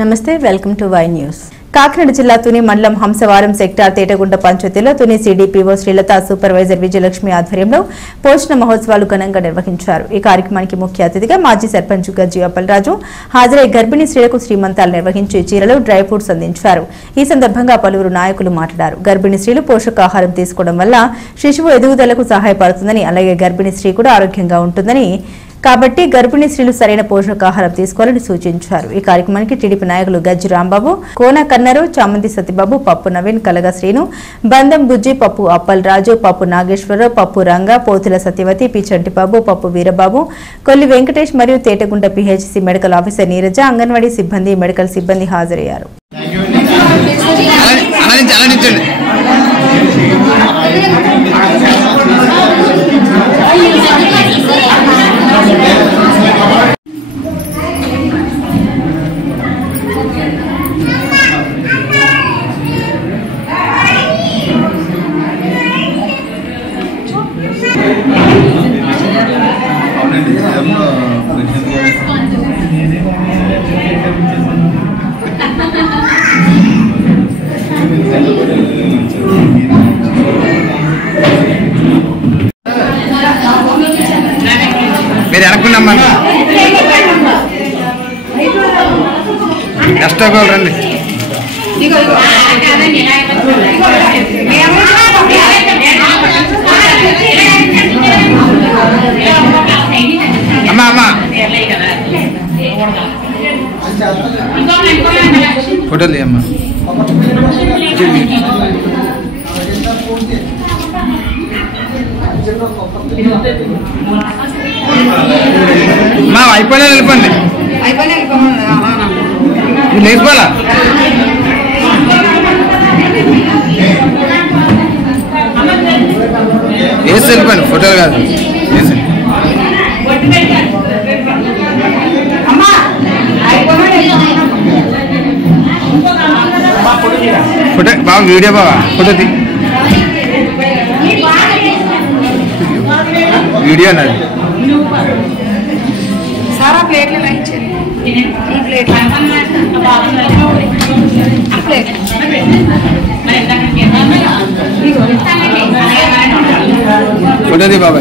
నమస్తే welcome to Y news. Kakinada జిల్లా తుని మండలం హంసవారం సెక్టార్ తేటగుంట పంచాయతీలో తుని సిడిపిఓ శ్రీలత సూపర్వైజర్ విజయలక్ష్మి ఆధ్వర్యంలో పోషణ మహోత్సవాలు ఘనంగా నిర్వహించారు. ఈ కార్యక్రమానికి ముఖ్య అతిథిగా మాజీ సర్పంచ్ గజ్జి అప్పలరాజు హాజరై గర్భిణీ స్త్రీలకు శ్రీమంతాలు నిర్వహించి చీరలు డ్రై ఫ్రూట్స్ అందించారు. ఈ సందర్భంగా పలువురు నాయకులు మాట్లాడారు. గర్భిణీ స్త్రీలు పోషకాహారం తీసుకోవడం వల్ల శిశువు ఎదుగుదలకు సహాయపడుతుందని, అలాగే గర్భిణీ స్త్రీ కూడా ఆరోగ్యంగా ఉంటుందని, కాబట్టి గర్భిణీ స్త్రీలు సరైన పోషకాహారం తీసుకోవాలని సూచించారు. ఈ కార్యక్రమానికి టీడీపీ నాయకులు గజ్జి రాంబాబు, కోన కన్నరు, చామంతి సత్యబాబు, పప్పు నవీన్, కలగా శ్రీను, బందం బుజ్జి, పప్పు అప్పలరాజు, పప్పు నాగేశ్వరరావు, పప్పు రంగ, పోతుల సత్యవతి, పి చంటిబాబు, పప్పు వీరబాబు, కొల్లి వెంకటేష్ మరియు Tetagunta PHC medical officer Neeraja, anganwadi సిబ్బంది, మెడికల్ సిబ్బంది హాజరయ్యారు. మీరు అనుకున్నామ్మా ఎస్టోగోల్ రండి. అమ్మా అమ్మా ఫోటోలు తీయమ్మా. మా అయిపోయినా వెళ్ళిపోండి, లేకపోలా వేసి వెళ్ళిపోండి, ఫోటోలు కాదు వేసి ఫోటో బాబా, వీడియో బాబా, ఫోటో తీ, వీడియో నాది. सारा प्लेट में लाइन चाहिए, ये प्लेट फोटो दी बाबा.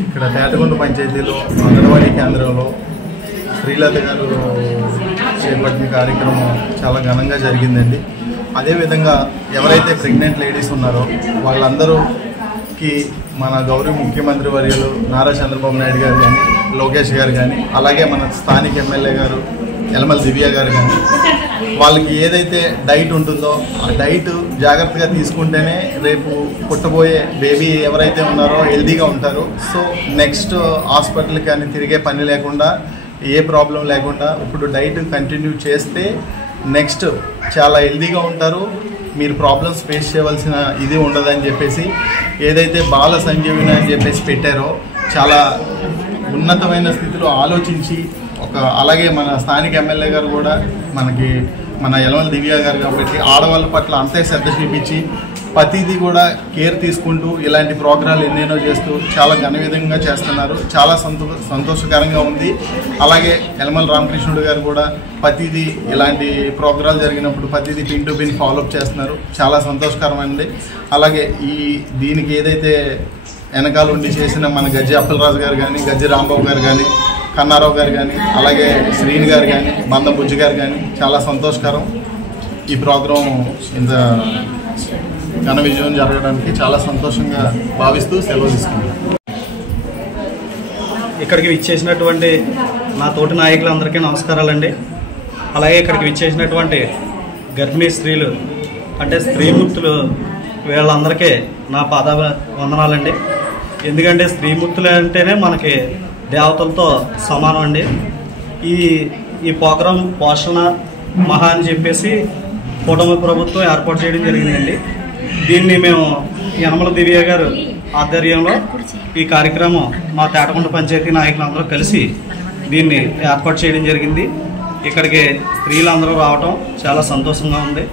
ఇక్కడ తేటగుంట పంచాయతీలో అంగన్వాడీ కేంద్రంలో శ్రీలత గారు చేపట్టిన కార్యక్రమం చాలా ఘనంగా జరిగిందండి. అదేవిధంగా ఎవరైతే ప్రెగ్నెంట్ లేడీస్ ఉన్నారో వాళ్ళందరూకి మన గౌరవ ముఖ్యమంత్రి వర్యులు నారా చంద్రబాబు నాయుడు గారు కానీ, లోకేష్ గారు కానీ, అలాగే మన స్థానిక ఎమ్మెల్యే గారు యలమల దివ్య గారు కానీ, వాళ్ళకి ఏదైతే డైట్ ఉంటుందో ఆ డైట్ జాగ్రత్తగా తీసుకుంటేనే రేపు పుట్టబోయే బేబీ ఎవరైతే ఉన్నారో హెల్తీగా ఉంటారు. సో నెక్స్ట్ హాస్పిటల్కి కానీ తిరిగే పని లేకుండా, ఏ ప్రాబ్లం లేకుండా ఇప్పుడు డైట్ కంటిన్యూ చేస్తే నెక్స్ట్ చాలా హెల్తీగా ఉంటారు. మీరు ప్రాబ్లమ్స్ ఫేస్ చేయవలసిన ఇది ఉండదని చెప్పేసి ఏదైతే బాల సంజీవిని అని చెప్పేసి పెట్టారో చాలా ఉన్నతమైన స్థితిలో ఆలోచించి అలాగే మన స్థానిక ఎమ్మెల్యే గారు కూడా మన యలమల దివ్య గారు కాబట్టి ఆడవాళ్ళ పట్ల అంతే శ్రద్ధ చూపించి ప్రతిదీ కూడా కేర్ తీసుకుంటూ ఇలాంటి ప్రోగ్రాలు ఎన్నెన్నో చేస్తూ చాలా ఘన విధంగా చేస్తున్నారు. చాలా సంతోషకరంగా ఉంది. అలాగే యలమల రామకృష్ణుడు గారు కూడా ప్రతిదీ ఇలాంటి ప్రోగ్రాలు జరిగినప్పుడు ప్రతిదీ పిన్ టు పిన్ ఫాలోఅప్ చేస్తున్నారు. చాలా సంతోషకరమైనది. అలాగే దీనికి ఏదైతే వెనకాల ఉండి చేసిన మన గజ్జి అప్పలరాజు గారు కానీ, గజ్జి రాంబాబు గారు కానీ, కన్నారావు గారు కానీ, అలాగే శ్రీని గారు కానీ, బంద బుజ్జి గారు కానీ చాలా సంతోషకరం. ఈ ప్రోగ్రాం ఇంత ఘన విజయం జరగడానికి చాలా సంతోషంగా భావిస్తూ సెలవు తీసుకుంటాం. ఇక్కడికి విచ్చేసినటువంటి నా తోటి నాయకులందరికీ నమస్కారాలండి. అలాగే ఇక్కడికి విచ్చేసినటువంటి గర్భిణీ స్త్రీలు అంటే స్త్రీమూర్తులు వీళ్ళందరికీ నా పాద వందనాలండి. ఎందుకంటే స్త్రీమూర్తులు అంటేనే మనకి దేవతలతో సమానం అండి. ఈ ప్రోగ్రాం పోషణ మహా అని చెప్పేసి కూటమి ప్రభుత్వం ఏర్పాటు చేయడం జరిగిందండి. దీన్ని మేము యనమల దివ్య గారు ఆధ్వర్యంలో ఈ కార్యక్రమం మా తేటగుంట పంచాయతీ నాయకులందరూ కలిసి దీన్ని ఏర్పాటు చేయడం జరిగింది. ఇక్కడికి స్త్రీలందరూ రావటం చాలా సంతోషంగా ఉంది.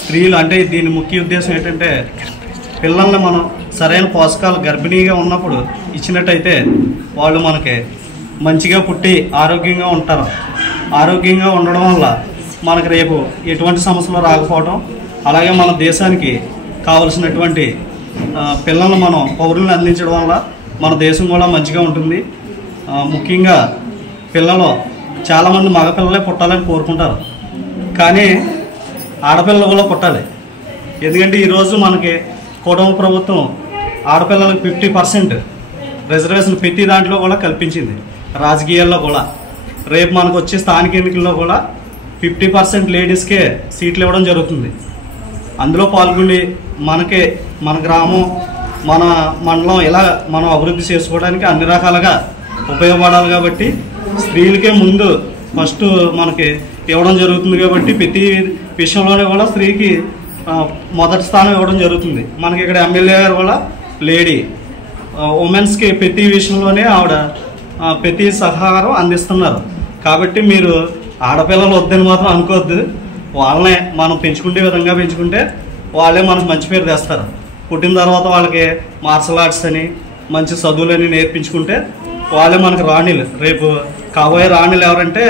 స్త్రీలు అంటే దీని ముఖ్య ఉద్దేశం ఏంటంటే పిల్లల్ని మనం సరైన పోషకాలు గర్భిణీగా ఉన్నప్పుడు ఇచ్చినట్టయితే వాళ్ళు మనకి మంచిగా పుట్టి ఆరోగ్యంగా ఉంటారు. ఆరోగ్యంగా ఉండడం వల్ల మనకు రేపు ఎటువంటి సమస్యలు రాకపోవడం, అలాగే మన దేశానికి కావలసినటువంటి పిల్లలను మనం పౌరులను అందించడం వల్ల మన దేశం కూడా మంచిగా ఉంటుంది. ముఖ్యంగా పిల్లలు చాలామంది మగపిల్లలే పుట్టాలని కోరుకుంటారు, కానీ ఆడపిల్లలు కూడా పుట్టాలి. ఎందుకంటే ఈరోజు మనకి కూటమి ప్రభుత్వం ఆడపిల్లలకు 50% రిజర్వేషన్ ప్రతి దాంట్లో కూడా కల్పించింది. రాజకీయాల్లో కూడా రేపు మనకు వచ్చే స్థానిక ఎన్నికల్లో కూడా 50% లేడీస్కే సీట్లు ఇవ్వడం జరుగుతుంది. అందులో పాల్గొని మన గ్రామం, మన మండలం ఇలా మనం అభివృద్ధి చేసుకోవడానికి అన్ని రకాలుగా ఉపయోగపడాలి. కాబట్టి స్త్రీలకే ముందు ఫస్ట్ మనకి ఇవ్వడం జరుగుతుంది. కాబట్టి ప్రతి విషయంలోనే కూడా స్త్రీకి మొదటి స్థానం ఇవ్వడం జరుగుతుంది. మనకి ఇక్కడ ఎమ్మెల్యే గారు కూడా లేడీ ఉమెన్స్కి ప్రతి విషయంలోనే ఆవిడ ప్రతి సహకారం అందిస్తున్నారు. కాబట్టి మీరు ఆడపిల్లలు వద్దని మాత్రం అనుకోవద్దు. వాళ్ళనే మనం పెంచుకునే విధంగా పెంచుకుంటే వాళ్ళే మనకు మంచి పేరు తెస్తారు. పుట్టిన తర్వాత వాళ్ళకి మార్షల్ ఆర్ట్స్ అని మంచి చదువులని నేర్పించుకుంటే వాళ్ళే మనకు రాణిలు. రేపు కాబోయే రాణిలు ఎవరంటే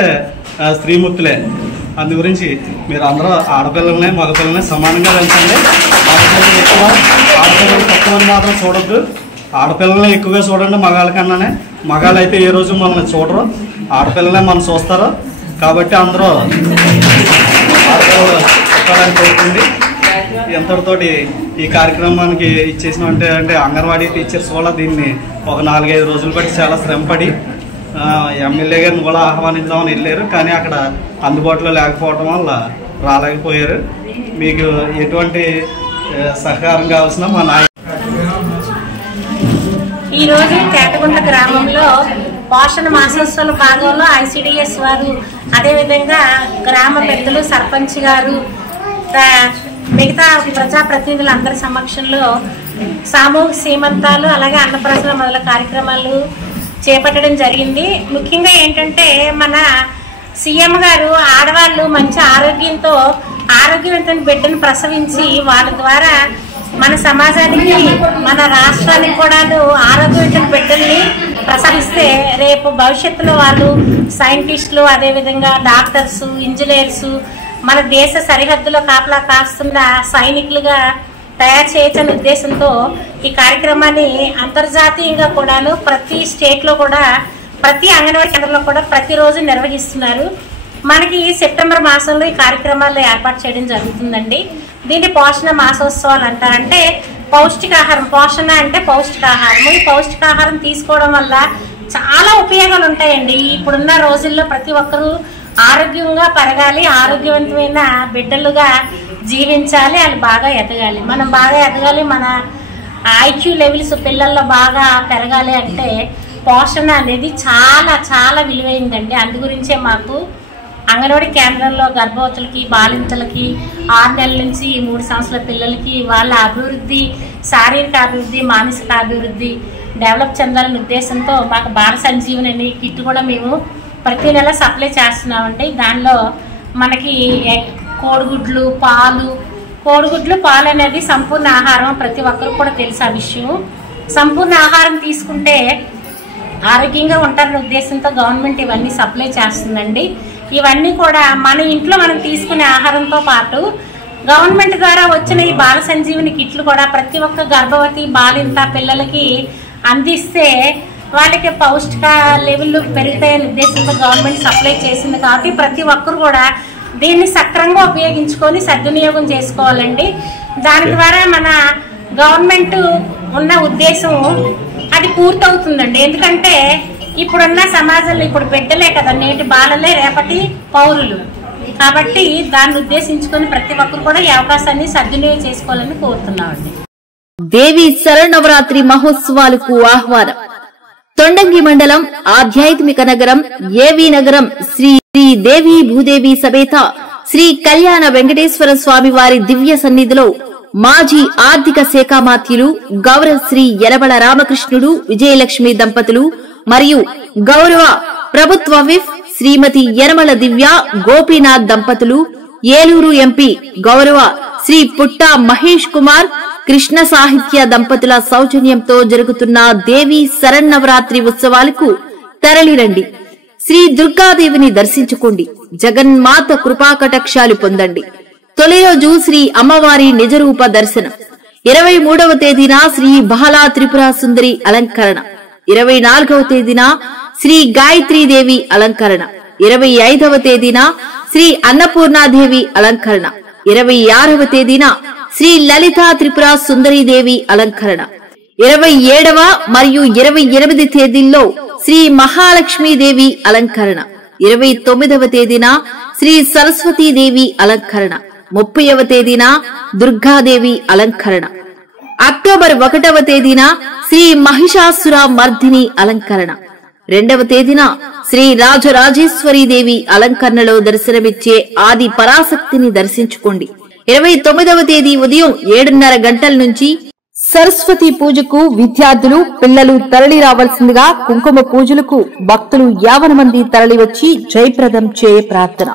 స్త్రీమూర్తులే. అందు గురించి మీరు అందరూ ఆడపిల్లల్ని మగపిల్లల్ని సమానంగా పెంచండి. ఆడపిల్లలు ఎక్కువ, ఆడపిల్లలు తక్కువని మాత్రం చూడొద్దు. ఆడపిల్లల్ని ఎక్కువగా చూడండి మగాళ్ళ కన్నానే. మగాళ్ళు అయితే ఏ రోజు మనల్ని చూడరు, ఆడపిల్లలే మనం చూస్తారు. కాబట్టి అందరూ ఆడపిల్లలు చెప్పాలని కోరుతుంది. ఎంతటితోటి ఈ కార్యక్రమానికి ఇచ్చేసిన అంటే అంగన్వాడీ టీచర్స్ కూడా దీన్ని ఒక 4-5 రోజులు బట్టి చాలా శ్రమపడి ఎమ్మెల్యే గారిని కూడా ఆహ్వానిద్దామని వెళ్ళారు, కానీ అక్కడ అందుబాటులో లేకపోవడం వల్ల రాలేకపోయారు. మీకు ఎటువంటి సహకారం కావాల్సిన మా ఈరోజు తేటగుంట గ్రామంలో పోషణ మాసోత్సవాల భాగంలో ICDS వారు, అదేవిధంగా గ్రామ పెద్దలు, సర్పంచ్ గారు, మిగతా ప్రజాప్రతినిధులందరి సమక్షంలో సామూహిక సీమంతాలు, అలాగే అన్నప్రాసన మొదల కార్యక్రమాలు చేపట్టడం జరిగింది. ముఖ్యంగా ఏంటంటే మన సీఎం గారు ఆడవాళ్ళు మంచి ఆరోగ్యంతో ఆరోగ్యవంతమైన బిడ్డను ప్రసవించి వాళ్ళ ద్వారా మన సమాజానికి, మన రాష్ట్రానికి కూడా ఆరోగ్యవంతమైన బిడ్డల్ని ప్రసవిస్తే రేపు భవిష్యత్తులో వాళ్ళు సైంటిస్టులు, అదేవిధంగా డాక్టర్స్, ఇంజనీర్స్, మన దేశ సరిహద్దులో కాపలా కాస్తున్న సైనికులుగా తయారు చేయొచ్చనే ఉద్దేశంతో ఈ కార్యక్రమాన్ని అంతర్జాతీయంగా కూడాను ప్రతి స్టేట్లో కూడా, ప్రతి అంగన్వాడీ కేంద్రంలో కూడా ప్రతిరోజు నిర్వహిస్తున్నారు. మనకి సెప్టెంబర్ మాసంలో ఈ కార్యక్రమాలు ఏర్పాటు చేయడం జరుగుతుందండి. దీన్ని పోషణ మాసోత్సవాలు అంటారంటే పౌష్టికాహారం, పోషణ అంటే పౌష్టికాహారం. ఈ పౌష్టికాహారం తీసుకోవడం వల్ల చాలా ఉపయోగాలు ఉంటాయండి. ఇప్పుడున్న రోజుల్లో ప్రతి ఒక్కరూ ఆరోగ్యంగా పెరగాలి, ఆరోగ్యవంతమైన బిడ్డలుగా జీవించాలి, వాళ్ళు బాగా ఎదగాలి. మనం బాగా ఎదగాలి, మన IQ లెవెల్స్ పిల్లల్లో బాగా పెరగాలి అంటే పోషణ అనేది చాలా చాలా విలువైందండి. అందు గురించే మాకు అంగన్వాడీ కేంద్రంలో గర్భవతులకి, బాలింతలకి, 6 నెలల నుంచి 3 సంవత్సరాల పిల్లలకి వాళ్ళ అభివృద్ధి, శారీరక అభివృద్ధి, మానసిక అభివృద్ధి డెవలప్ చెందాలనే ఉద్దేశంతో మాకు బాల సంజీవని అనే కిట్ కూడా మేము ప్రతి నెల సప్లై చేస్తున్నామండి. దానిలో మనకి కోడిగుడ్లు, పాలు, కోడిగుడ్లు పాలు అనేది సంపూర్ణ ఆహారం, ప్రతి ఒక్కరికి కూడా తెలుసు ఆ విషయం. సంపూర్ణ ఆహారం తీసుకుంటే ఆరోగ్యంగా ఉంటారనే ఉద్దేశంతో గవర్నమెంట్ ఇవన్నీ సప్లై చేస్తుందండి. ఇవన్నీ కూడా మన ఇంట్లో మనం తీసుకునే ఆహారంతో పాటు గవర్నమెంట్ ద్వారా వచ్చిన ఈ బాల సంజీవిని కిట్లు కూడా ప్రతి ఒక్క గర్భవతి బాలింత పిల్లలకి అందిస్తే వాళ్ళకి పౌష్టిక లెవెల్ పెరుగుతాయనే ఉద్దేశంతో గవర్నమెంట్ సప్లై చేసింది. కాబట్టి ప్రతి ఒక్కరు కూడా దీన్ని సక్రమంగా ఉపయోగించుకొని సద్వినియోగం చేసుకోవాలండి. దాని ద్వారా మన గవర్నమెంట్ ఉన్న ఉద్దేశం అది పూర్తవుతుందండి. ఎందుకంటే ఇప్పుడున్న సమాజంలో ఇప్పుడు బిడ్డలే కదా నేటి బాలలే రేపటి పౌరులు. కాబట్టి దాన్ని ఉద్దేశించుకొని ప్రతి ఒక్కరు కూడా ఈ అవకాశాన్ని సద్వినియోగం చేసుకోవాలని కోరుతున్నామండి. దేవి శరన్నవరాత్రి మహోత్సవాలకు ఆహ్వానం. తొండంగి మండలం ఆధ్యాత్మిక నగరం ఏవి నగరం శ్రీ దేవి భూదేవి సమేత శ్రీ కళ్యాణ వెంకటేశ్వర స్వామి వారి దివ్య సన్నిధిలో మాజీ ఆర్థిక శాఖ మాత్యులు గౌరవ శ్రీ యనమల రామకృష్ణుడు విజయలక్ష్మి దంపతులు మరియు గౌరవ ప్రభుత్వ విప్ శ్రీమతి యనమల దివ్య గోపీనాథ్ దంపతులు, ఏలూరు ఎంపీ గౌరవ శ్రీ పుట్టా మహేష్ కుమార్ కృష్ణ సాహిత్య దంపతుల సౌజన్యంతో జరుగుతున్న దేవి శరన్నవరాత్రి ఉత్సవాలకు తరలిరండి. శ్రీ దుర్గాదేవిని దర్శించుకోండి. జగన్మాత కృపాకటాక్షాలు పొందండి. తొలి రోజు శ్రీ అమ్మవారి నిజరూప దర్శనం. 23వ తేదీన శ్రీ బహలా త్రిపుర సుందరి అలంకరణ. 24వ తేదీన శ్రీ గాయత్రీదేవి అలంకరణ. 25వ తేదీన శ్రీ అన్నపూర్ణాదేవి అలంకరణ. 26వ తేదీన శ్రీ లలితా త్రిపుర సుందరీదేవి అలంకరణ. 27వ మరియు 28 తేదీల్లో శ్రీ మహాలక్ష్మీదేవి అలంకరణ. 29వ తేదీన శ్రీ సరస్వతీదేవి అలంకరణ. 30వ తేదీన దుర్గాదేవి అలంకరణ. అక్టోబర్ 1వ తేదీన శ్రీ మహిషాసుర మర్దిని అలంకరణ. 2వ తేదీన శ్రీ రాజరాజేశ్వరీదేవి అలంకరణలో దర్శనమిచ్చే ఆది పరాశక్తిని దర్శించుకోండి. 29వ తేదీ ఉదయం 7:30 గంటల నుంచి సరస్వతి పూజకు విద్యార్థులు పిల్లలు తరలి రావాల్సిందిగా, కుంకుమ పూజలకు భక్తులు 50 మంది తరలివచ్చి జయప్రదం చేయ ప్రార్థన.